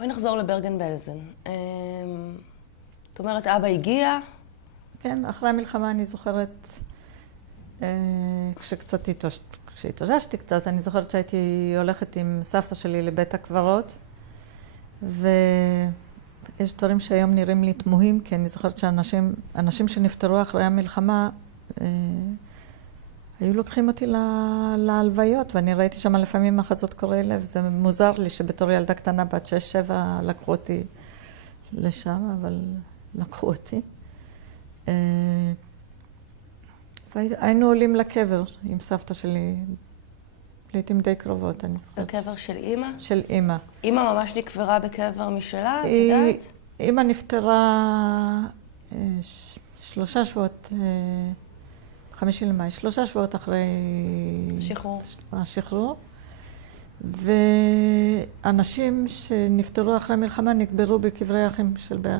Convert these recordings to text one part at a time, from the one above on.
בואי נחזור לברגן בלזן. זאת אומרת, אבא הגיע. כן, אחרי המלחמה אני זוכרת, כשהתאוששתי קצת, אני זוכרת שהייתי הולכת עם סבתא שלי לבית הקברות, ויש דברים שהיום נראים לי תמוהים, כי אני זוכרת שאנשים שנפטרו אחרי המלחמה, היו לוקחים אותי להלוויות, ואני ראיתי שם לפעמים מחזות קורעי לב. זה מוזר לי שבתור ילדה קטנה בת 6-7 לקחו אותי לשם, אבל לקחו אותי. והיינו עולים לקבר עם סבתא שלי, לעתים די קרובות, אני זוכרת. לקבר של אימא? של אימא. אימא ממש נקברה בקבר משלה, את יודעת? אימא נפטרה 3 שבועות, 5 למאי, 3 שבועות אחרי השחרור. ואנשים שנפטרו אחרי המלחמה נקברו בקברי אחים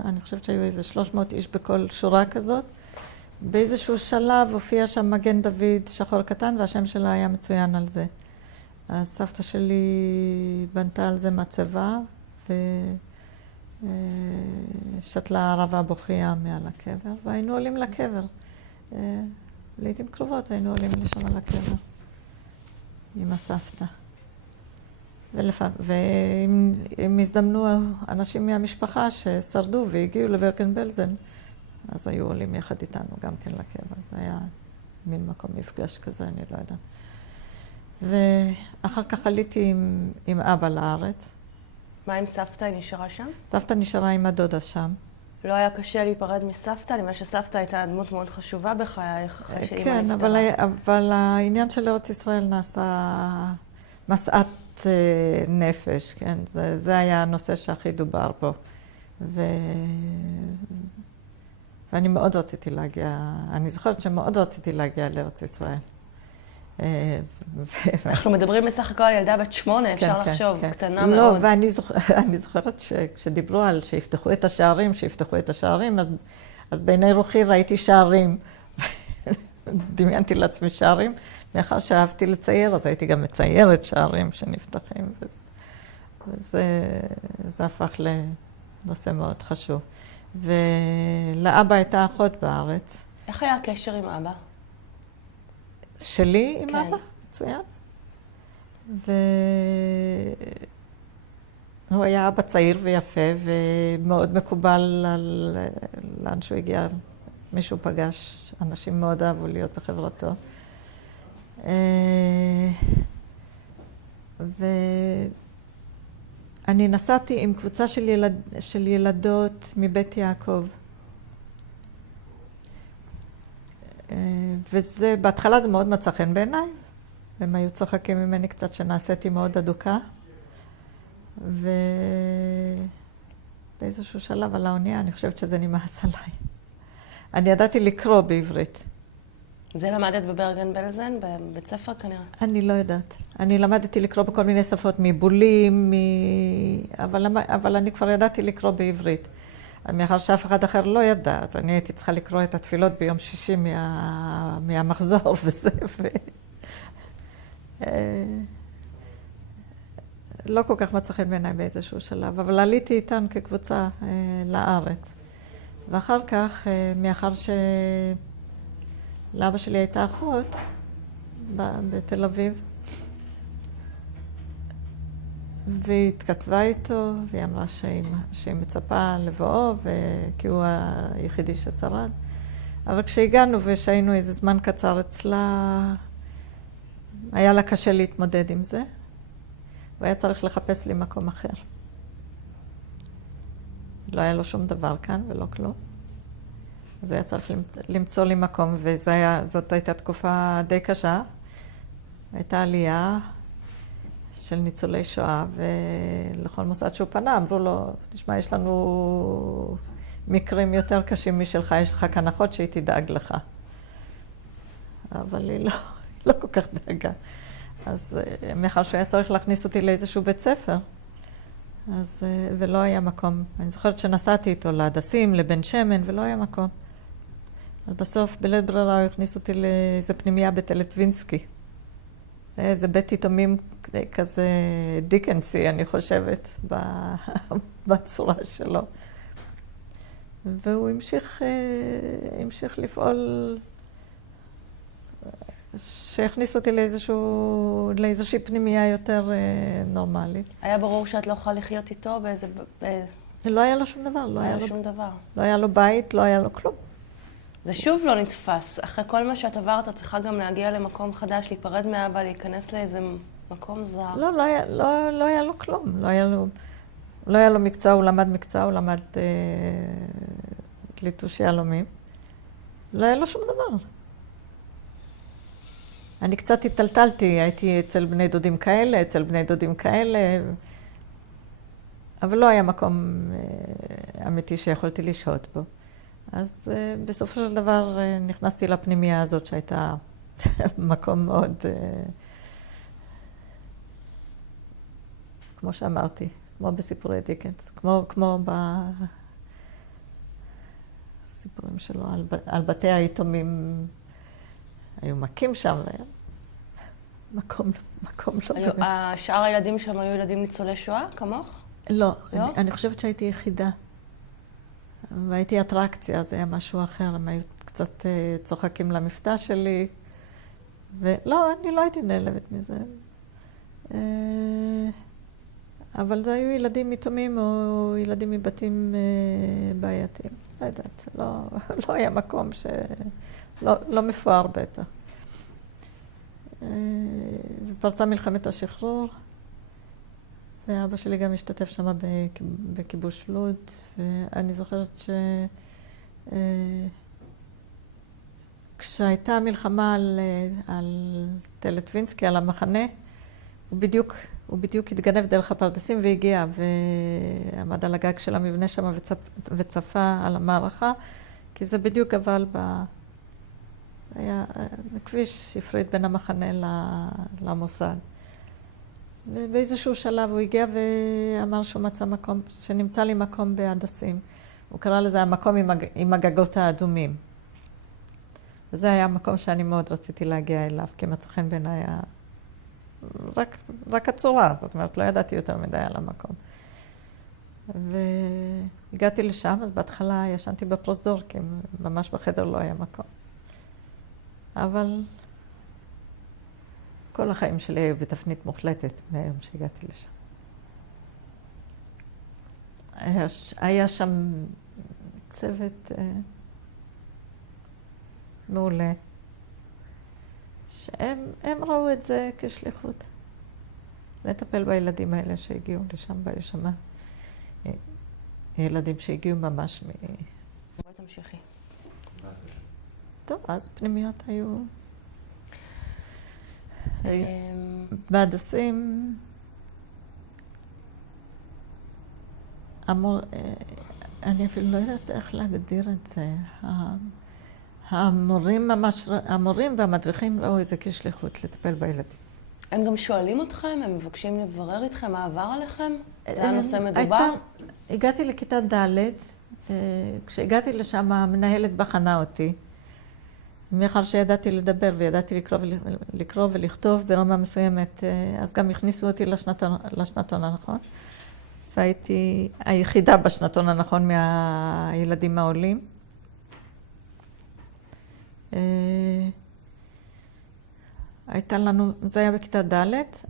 אני חושבת שהיו איזה 300 איש בכל שורה כזאת. באיזשהו שלב הופיע שם מגן דוד שחור קטן, והשם שלה היה מצוין על זה. אז סבתא שלי בנתה על זה מצבה, ושתלה ערבה בוכייה מעל הקבר, והיינו עולים לקבר. לעתים קרובות היינו עולים לשם על הקבר עם הסבתא. ואם הזדמנו אנשים מהמשפחה ששרדו והגיעו לברגן בלזן, אז היו עולים יחד איתנו גם כן לקבר. זה היה מין מקום מפגש כזה, אני לא יודעת. ואחר כך עליתי עם אבא לארץ. מה עם סבתא? היא נשארה שם? סבתא נשארה עם הדודה שם. לא היה קשה להיפרד מסבתא? אני חושבת שסבתא הייתה דמות מאוד חשובה בחייך אחרי שאימא כן, נפטרה. אבל העניין של ארץ ישראל נעשה משאת נפש, כן? זה היה הנושא שהכי דובר בו. ואני מאוד רציתי להגיע, אני זוכרת שמאוד רציתי להגיע לארץ ישראל. אנחנו מדברים בסך הכל על ילדה בת 8, אפשר לחשוב, קטנה מאוד. לא, ואני זוכרת שכשדיברו על שיפתחו את השערים, אז בעיני רוחי ראיתי שערים. דמיינתי לעצמי שערים. מאחר שאהבתי לצייר, אז הייתי גם מציירת שערים שנפתחים. וזה הפך לנושא מאוד חשוב. ולאבא הייתה אחות בארץ. איך היה הקשר עם אבא? שלי עם אבא? מצוין. והוא היה אבא צעיר ויפה, ומאוד מקובל לאן שהוא הגיע. מישהו פגש, אנשים מאוד אהבו להיות בחברתו. ואני נסעתי עם קבוצה של ילדות מבית יעקב. בהתחלה זה מאוד מצא חן בעיניי, והם היו צוחקים ממני קצת שנעשיתי מאוד אדוקה. ובאיזשהו שלב על האונייה, אני חושבת שזה נמאס עליי. אני ידעתי לקרוא בעברית. זה למדת בברגן בלזן, בבית ספר כנראה? אני לא יודעת. אני למדתי לקרוא בכל מיני שפות, מבולים, אבל אני כבר ידעתי לקרוא בעברית. מאחר שאף אחד אחר לא ידע, אז אני הייתי צריכה לקרוא את התפילות ביום שישי מהמחזור וזה. לא כל כך מצא חן בעיניי באיזשהו שלב, אבל עליתי איתן כקבוצה לארץ. ואחר כך, מאחר שלאבא שלי הייתה אחות בתל אביב, והיא התכתבה איתו, והיא אמרה שהיא מצפה לבואו, כי הוא היחידי ששרד. אבל כשהגענו ושהיינו איזה זמן קצר אצלה, היה לה קשה להתמודד עם זה, והיה צריך לחפש לי מקום אחר. לא היה לו שום דבר כאן ולא כלום. אז הוא היה צריך למצוא לי מקום, וזאת הייתה תקופה די קשה. הייתה עלייה של ניצולי שואה, ולכל מוסד שהוא פנה, אמרו לו, תשמע, יש לנו מקרים יותר קשים משלך, יש לך כאן אחות שהיא תדאג לך. אבל היא לא כל כך דאגה. אז מאחר שהוא היה צריך להכניס אותי לאיזשהו בית ספר, ולא היה מקום. אני זוכרת שנסעתי איתו להדסים, לבן שמן, ולא היה מקום. אז בסוף, בלית ברירה, הוא הכניס אותי לאיזו פנימייה בטלטווינסקי. זה בית יתומים כזה דיקנסי, אני חושבת, בצורה שלו. והוא המשיך לפעול, שהכניס אותי לאיזושהי פנימייה יותר נורמלית. היה ברור שאת לא יכולה לחיות איתו באיזה... לא היה לו שום דבר, לא היה לו שום דבר. לא היה לו בית, לא היה לו כלום. זה שוב לא נתפס. אחרי כל מה שאת עברת, את צריכה גם להגיע למקום חדש, להיפרד מאבא, להיכנס לאיזה מקום זר. לא היה לו כלום. לא היה לו מקצוע, הוא למד מקצוע, הוא למד ליטוש יהלומים. לא היה לו שום דבר. אני קצת התטלטלתי, הייתי אצל בני דודים כאלה, אצל בני דודים כאלה, אבל לא היה מקום אמיתי שיכולתי לשהות בו. אז בסופו של דבר נכנסתי לפנימייה הזאת שהייתה מקום מאוד, כמו שאמרתי, כמו בסיפורי דיקנס, כמו בסיפורים שלו על בתי היתומים. היו מכים שם, מקום לא באמת. שאר הילדים שם היו ילדים ניצולי שואה, כמוך? לא, אני חושבת שהייתי יחידה. והייתי אטרקציה, זה היה משהו אחר, הם היו קצת צוחקים למפתע שלי. ולא, אני לא הייתי נעלבת מזה. אבל זה היו ילדים יתומים או ילדים מבתים בעייתיים. לא יודעת, לא היה מקום לא מפואר בטח. ופרצה מלחמת השחרור, ואבא שלי גם השתתף שם בכיבוש לוד, ואני זוכרת כשהייתה מלחמה על תל לטבינסקי, על המחנה, הוא בדיוק התגנב דרך הפרדסים והגיע, ועמד על הגג של המבנה שם וצפה על המערכה, כי זה בדיוק גבל היה כביש הפריד בין המחנה למוסד. ובאיזשהו שלב הוא הגיע ואמר שהוא מצא מקום, שנמצא לי מקום בהדסים. הוא קרא לזה המקום עם הגגות האדומים. וזה היה המקום שאני מאוד רציתי להגיע אליו, כי מצא חן בעיניי היה רק הצורה, זאת אומרת, לא ידעתי יותר מדי על המקום. והגעתי לשם, אז בהתחלה ישנתי בפרוזדור, כי ממש בחדר לא היה מקום. אבל כל החיים שלי היו בתפנית מוחלטת מהיום שהגעתי לשם. היה שם צוות מעולה, שהם ראו את זה כשליחות. לטפל בילדים האלה שהגיעו לשם, והיו שם ילדים שהגיעו ממש בואי תמשיכי. טוב, אז פנימיות היו בהדסים. אני אפילו לא יודעת איך להגדיר את זה. המורים והמדריכים ראו את זה כשליחות לטפל בילדים. הם גם שואלים אתכם? הם מבקשים לברר איתכם מה עבר עליכם? זה הנושא מדובר? הגעתי לכיתה ד', כשהגעתי לשם המנהלת בחנה אותי. מאחר שידעתי לדבר וידעתי לקרוא ולכתוב ברמה מסוימת, אז גם הכניסו אותי לשנתון הנכון. והייתי היחידה בשנתון הנכון מהילדים העולים. הייתה לנו, זה היה בכיתה ד',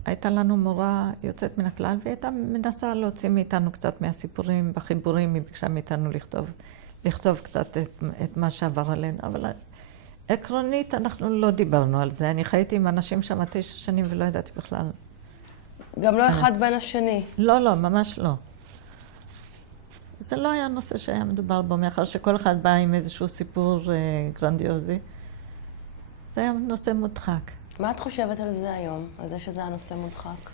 הייתה לנו מורה יוצאת מן הכלל, והיא הייתה מנסה להוציא מאיתנו קצת מהסיפורים בחיבורים, היא ביקשה מאיתנו לכתוב קצת את מה שעבר עלינו, אבל עקרונית אנחנו לא דיברנו על זה. אני חייתי עם אנשים שם 9 שנים ולא ידעתי בכלל. גם לא אחד בין השני. לא, ממש לא. זה לא היה נושא שהיה מדובר בו, מאחר שכל אחד בא עם איזשהו סיפור גרנדיוזי. זה היה נושא מודחק. מה את חושבת על זה היום? על זה שזה היה נושא מודחק?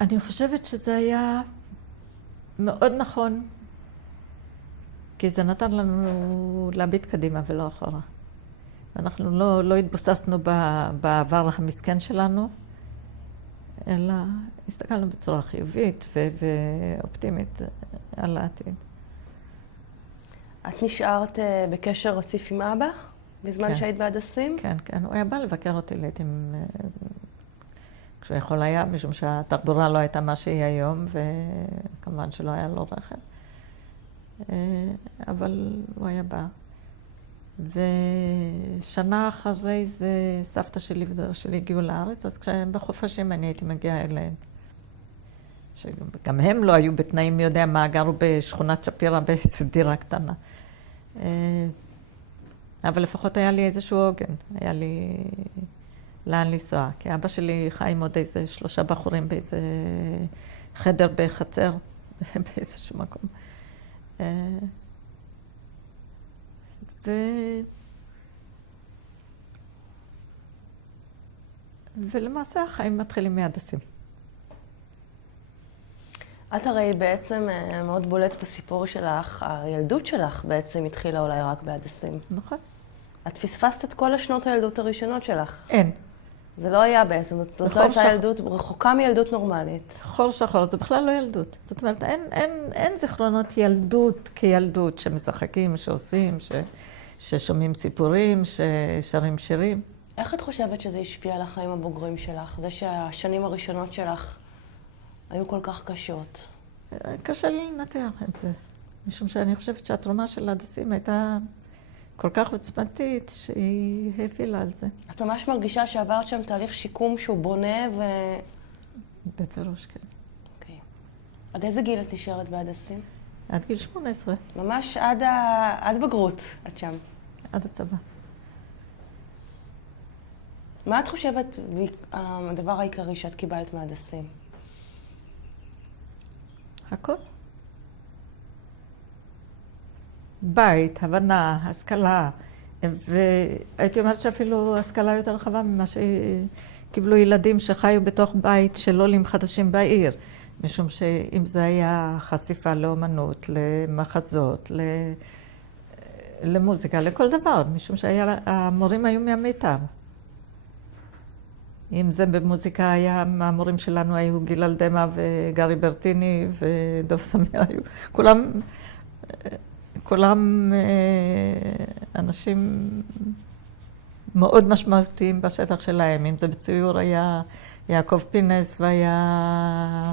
אני חושבת שזה היה מאוד נכון, כי זה נתן לנו להביט קדימה ולא אחורה. אנחנו לא התבוססנו בעבר המסכן שלנו, אלא הסתכלנו בצורה חיובית ואופטימית על העתיד. את נשארת בקשר רציף עם אבא בזמן שהיית בהדסים? כן, הוא היה בא לבקר אותי לעתים כשהוא יכול היה, משום שהתחבורה לא הייתה מה שהיא היום, וכמובן שלא היה לו רכב. אבל הוא היה בא. ושנה אחרי זה סבתא שלי ודודה שלי הגיעו לארץ, אז בחופשים אני הייתי מגיעה אליהם. שגם הם לא היו בתנאים מי יודע מה, גרו בשכונת שפירא באיזו דירה קטנה. אבל לפחות היה לי איזשהו עוגן, היה לי לאן לנסוע. כי אבא שלי חי עם עוד איזה 3 בחורים באיזה חדר בחצר, באיזשהו מקום. ולמעשה החיים מתחילים מהדסים. את הרי בעצם מאוד בולט בסיפור שלך, הילדות שלך בעצם התחילה אולי רק בהדסים. נכון. את פספסת את כל השנות הילדות הראשונות שלך. אין. זה לא היה בעצם, זאת לא הייתה ילדות, רחוקה מילדות נורמלית. חור שחור, זה בכלל לא ילדות. זאת אומרת, אין זיכרונות ילדות כילדות שמשחקים, שעושים, ששומעים סיפורים, ששרים שירים. איך את חושבת שזה השפיע על החיים הבוגרים שלך? זה שהשנים הראשונות שלך היו כל כך קשות. קשה לי לנתח את זה. משום שאני חושבת שהתרומה של ההדסים הייתה כל כך עוצמתית שהיא הפילה על זה. את ממש מרגישה שעברת שם תהליך שיקום שהוא בונה בפירוש, כן. אוקיי. עד איזה גיל את נשארת בהדסים? עד גיל 18. ממש עד בגרות, את שם. עד הצבא. מה את חושבת הדבר העיקרי שאת קיבלת מההדסים? הכל. בית, הבנה, השכלה, והייתי אומרת שאפילו השכלה יותר רחבה ממה שקיבלו ילדים שחיו בתוך בית של עולים חדשים בעיר, משום שאם זה היה חשיפה לאומנות, למחזות, למוזיקה, לכל דבר, משום שהמורים היו מהמיטב. אם זה במוזיקה היה, המורים שלנו היו גיל אלדמה וגרי ברטיני ודוב סמיר, היו כולם אנשים מאוד משמעותיים בשטח שלהם. אם זה בציור היה יעקב פינס והיה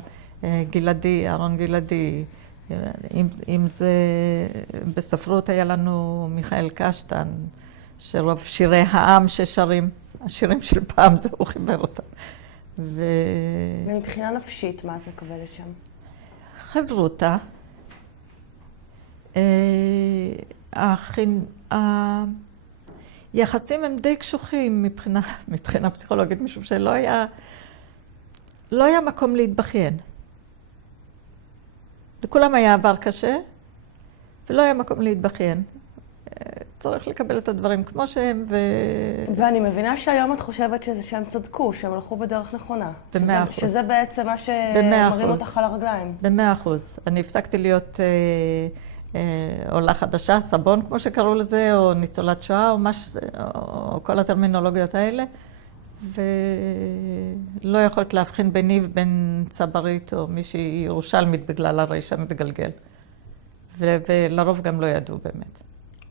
גלעדי, אהרון גלעדי. אם זה בספרות היה לנו מיכאל קשטן, שרוב שירי העם ששרים, השירים של פעם, זה הוא חיבר אותם. ומבחינה נפשית, מה את מקבלת שם? חברותה. היחסים הם די קשוחים מבחינה פסיכולוגית, משום שלא היה מקום להתבכיין. לכולם היה עבר קשה, ולא היה מקום להתבכיין. צריך לקבל את הדברים כמו שהם ואני מבינה שהיום את חושבת שהם צדקו, שהם הלכו בדרך נכונה. ב100%. שזה בעצם מה שמרים אותך על הרגליים. ב100%. אני הפסקתי להיות עולה חדשה, סבון כמו שקראו לזה, או ניצולת שואה, או כל הטרמינולוגיות האלה. ולא יכולת להבחין ביני ובין צברית או מישהי ירושלמית בגלל הרשע מתגלגל. ולרוב גם לא ידעו באמת.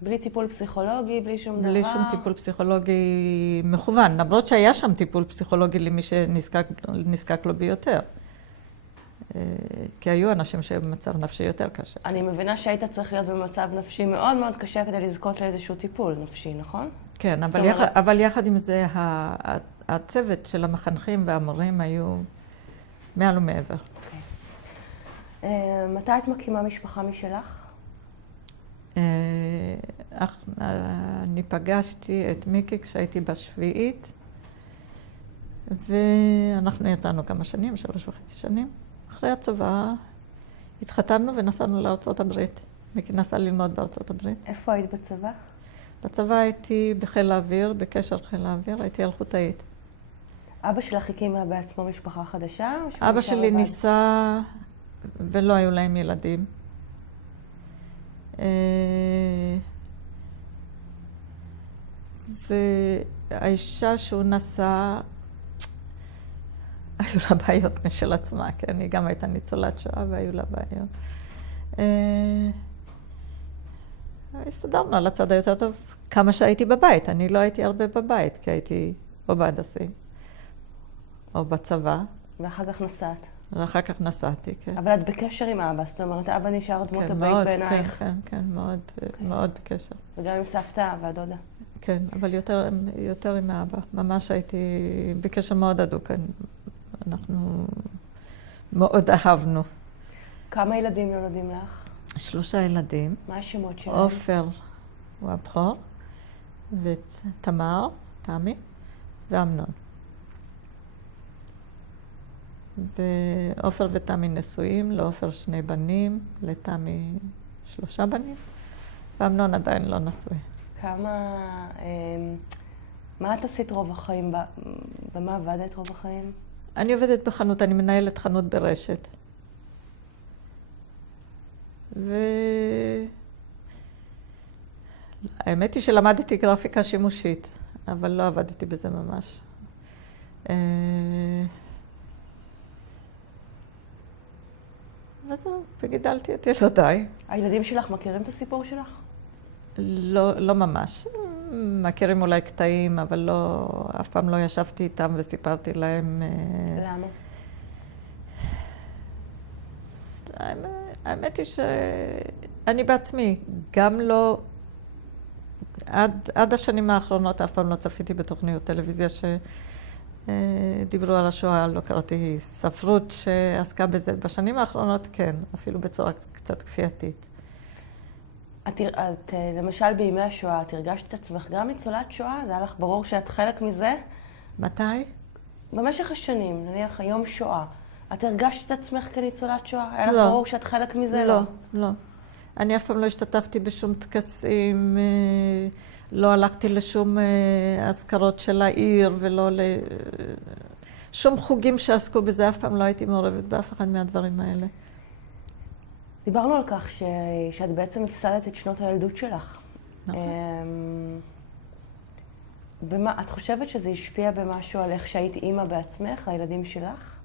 בלי טיפול פסיכולוגי, בלי שום דבר? בלי שום טיפול פסיכולוגי מכוון, למרות שהיה שם טיפול פסיכולוגי למי שנזקק לו ביותר. כי היו אנשים שבמצב נפשי יותר קשה. אני מבינה שהיית צריך להיות במצב נפשי מאוד מאוד קשה כדי לזכות לאיזשהו טיפול נפשי, נכון? כן, אבל יחד עם זה, הצוות של המחנכים והמורים היו מעל ומעבר. מתי את מקימה משפחה משלך? אני פגשתי את מיקי כשהייתי בשביעית, ואנחנו יצאנו כמה שנים, 3.5 שנים. אחרי הצבא התחתנו ונסענו לארצות הברית. מיקי נסע ללמוד בארצות הברית. איפה היית בצבא? בצבא הייתי בחיל האוויר, בקשר חיל האוויר, הייתי אלחוטאית. אבא שלך הקים בעצמו משפחה חדשה? אבא שלי ניסה ולא היו להם ילדים. והאישה שהוא נשא, היו לה בעיות משל עצמה, כן? היא גם הייתה ניצולת שואה והיו לה בעיות. הסתדרנו על הצד היותר טוב כמה שהייתי בבית. אני לא הייתי הרבה בבית, כי הייתי או בהדסים, או בצבא, ואחר כך נסעת. ואחר כך נסעתי, כן. אבל את בקשר עם אבא, זאת אומרת, אבא נשאר דמות כן, הבית מאוד, בעינייך. כן, כן, מאוד, מאוד בקשר. וגם עם סבתא והדודה. כן, אבל יותר עם האבא. ממש הייתי בקשר מאוד הדוק. אנחנו מאוד אהבנו. כמה ילדים נולדים לך? 3 ילדים. מה השמות שלהם? עופר הוא הבכור, ותמר, תמי, ואמנון. ועופר ותמי נשואים, לעופר 2 בנים, לתמי 3 בנים, ואמנון עדיין לא נשוי. מה את עשית רוב החיים? במה עבדת רוב החיים? אני עובדת בחנות, אני מנהלת חנות ברשת. האמת היא שלמדתי גרפיקה שימושית, אבל לא עבדתי בזה ממש. וזהו, וגידלתי את ילדיי. הילדים שלך מכירים את הסיפור שלך? לא ממש. מכירים אולי קטעים, אבל לא, אף פעם לא ישבתי איתם וסיפרתי להם. למה? האמת היא שאני בעצמי, גם לא, עד השנים האחרונות אף פעם לא צפיתי בתוכניות טלוויזיה שדיברו על השואה, לא קראתי ספרות שעסקה בזה. בשנים האחרונות כן, אפילו בצורה קצת כפייתית. את למשל בימי השואה, את הרגשת את עצמך גם ניצולת שואה? זה היה לך ברור שאת חלק מזה? מתי? במשך השנים, נניח היום שואה. את הרגשת את עצמך כניצולת שואה? היה לך לא. ברור שאת חלק מזה? לא, לא. אני אף פעם לא השתתפתי בשום טקסים, לא הלכתי לשום אזכרות של העיר ולא שום חוגים שעסקו בזה, אף פעם לא הייתי מעורבת באף אחד מהדברים האלה. דיברנו על כך שאת בעצם הפסדת את שנות הילדות שלך. נכון. את חושבת שזה השפיע במשהו על איך שהיית אימא בעצמך, לילדים שלך?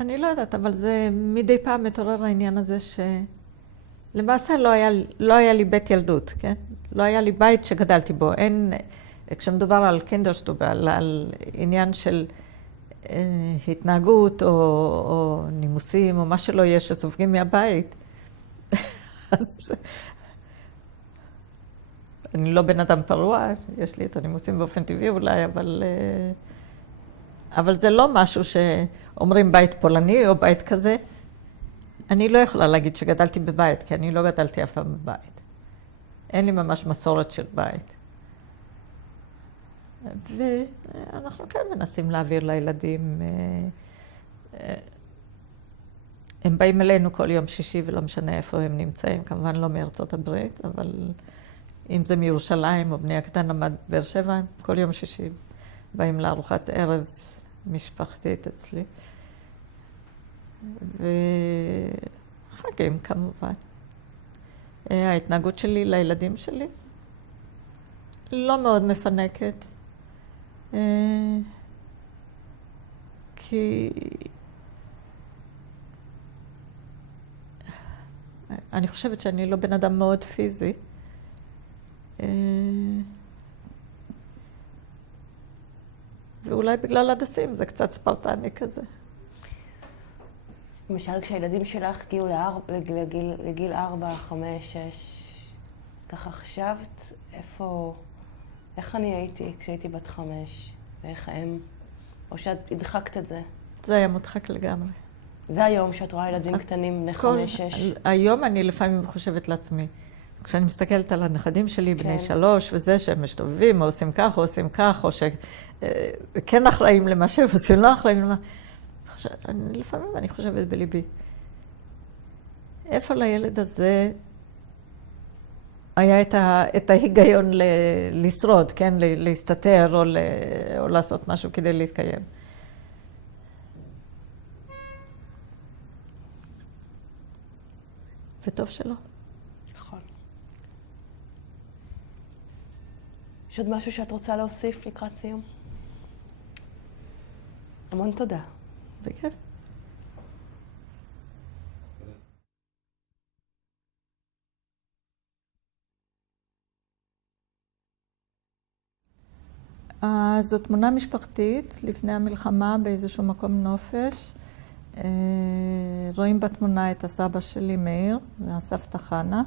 אני לא יודעת, אבל זה מדי פעם מתעורר העניין הזה שלמעשה לא היה לי בית ילדות, כן? לא היה לי בית שגדלתי בו. כשמדובר על קינדרשטובה, על עניין של התנהגות או נימוסים או מה שלא יהיה שסופגים מהבית, אז אני לא בן אדם פרוע, יש לי את הנימוסים באופן טבעי אולי, אבל זה לא משהו שאומרים בית פולני או בית כזה. אני לא יכולה להגיד שגדלתי בבית, כי אני לא גדלתי אף פעם בבית. אין לי ממש מסורת של בית. ואנחנו כן מנסים להעביר לילדים. הם באים אלינו כל יום שישי ולא משנה איפה הם נמצאים, כמובן לא מארצות הברית, אבל אם זה מירושלים או בני הקטן למד באר שבע, כל יום שישי באים לארוחת ערב משפחתית אצלי. וחגים כמובן. ההתנהגות שלי לילדים שלי לא מאוד מפנקת. כי אני חושבת שאני לא בן אדם מאוד פיזי. ואולי בגלל הדסים זה קצת ספרטני כזה. למשל, כשהילדים שלך הגיעו לגיל 4, 5, 6, ככה חשבת איך אני הייתי כשהייתי בת 5, ואיך הם, או שאת הדחקת את זה? זה היה מודחק לגמרי. והיום שאת רואה ילדים קטנים בני 5, 6? היום אני לפעמים חושבת לעצמי, כשאני מסתכלת על הנכדים שלי, בני 3 וזה, שהם משתובבים, או עושים כך, או עושים כך, או שכן אחראים למה שהם עושים, לא אחראים למה. לפעמים אני חושבת בליבי, איפה לילד הזה היה את ההיגיון לשרוד, כן? להסתתר או לעשות משהו כדי להתקיים. וטוב שלא. נכון. יש עוד משהו שאת רוצה להוסיף לקראת סיום? המון תודה. בכיף. זו תמונה משפחתית לפני המלחמה באיזשהו מקום נופש. רואים בתמונה את הסבא שלי מאיר והסבתא חנה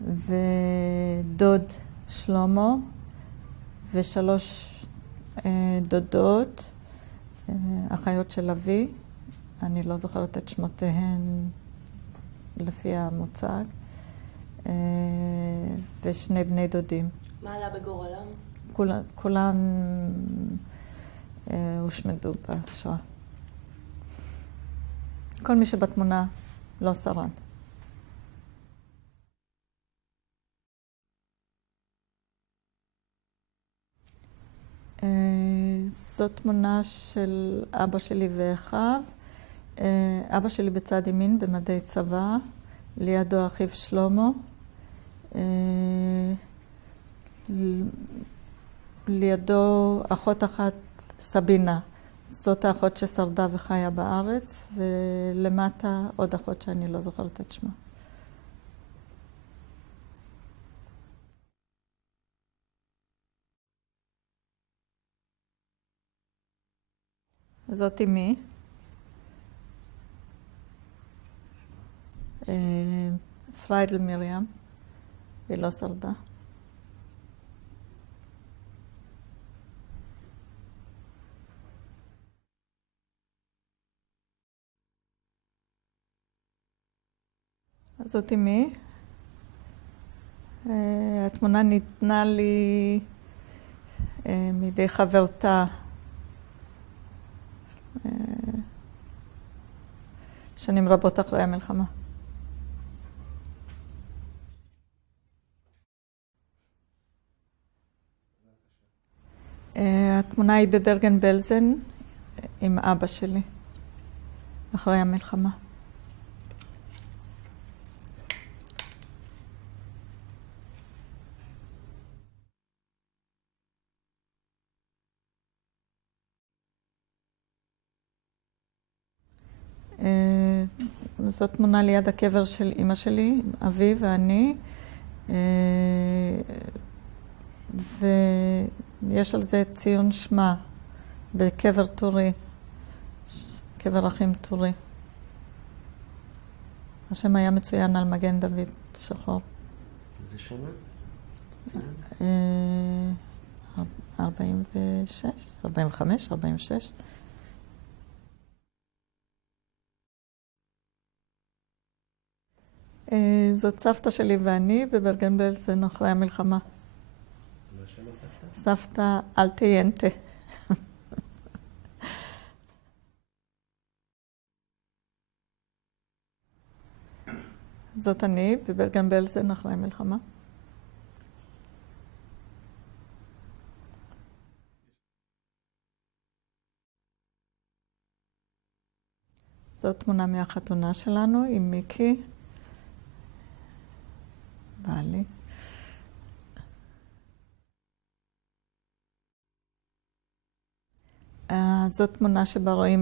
ודוד שלמה ושלוש דודות, אחיות של אבי, אני לא זוכרת את שמותיהן לפי המוצג, ושני בני דודים. מה עלה בגורלם? כולם הושמדו בשואה. כל מי שבתמונה לא שרד. זאת תמונה של אבא שלי ואחיו. אבא שלי בצד ימין במדי צבא, לידו אחיו שלמה. לידו אחות אחת, סבינה. זאת האחות ששרדה וחיה בארץ, ולמטה עוד אחות שאני לא זוכרת את שמה. זאת אמי. פריידל מרים, היא לא שרדה. זאת אמי. התמונה ניתנה לי מידי חברתה שנים רבות אחרי המלחמה. התמונה היא בברגן בלזן עם אבא שלי אחרי המלחמה. זאת תמונה ליד הקבר של אמא שלי, אבי ואני, ויש על זה ציון שמה בקבר טורי, קבר אחים טורי. השם היה מצוין על מגן דוד שחור. איזה שנה? 46, 45, 46. זאת סבתא שלי ואני בברגן בלזן אחרי המלחמה. מה שם הסבתא? סבתא אלטיינטה. זאת אני בברגן בלזן אחרי המלחמה. זאת תמונה מהחתונה שלנו עם מיקי. בעלי. זאת תמונה שבה רואים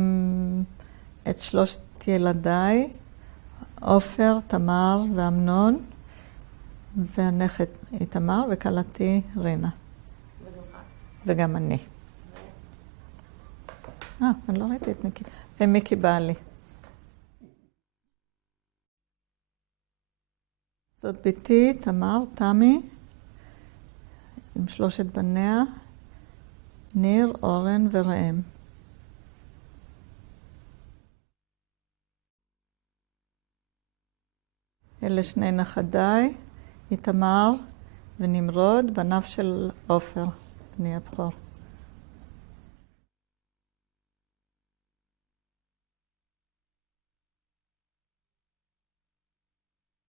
את שלושת ילדיי, עופר, תמר ואמנון, והנכד איתמר וכלתי רינה. וגם אני. אני לא ראיתי את מיקי. ומיקי בעלי. זאת ביתי, תמר, תמי, עם שלושת בניה, ניר, אורן וראם. אלה שני נכדיי, איתמר ונמרוד, בניו של עופר, בני הבכור.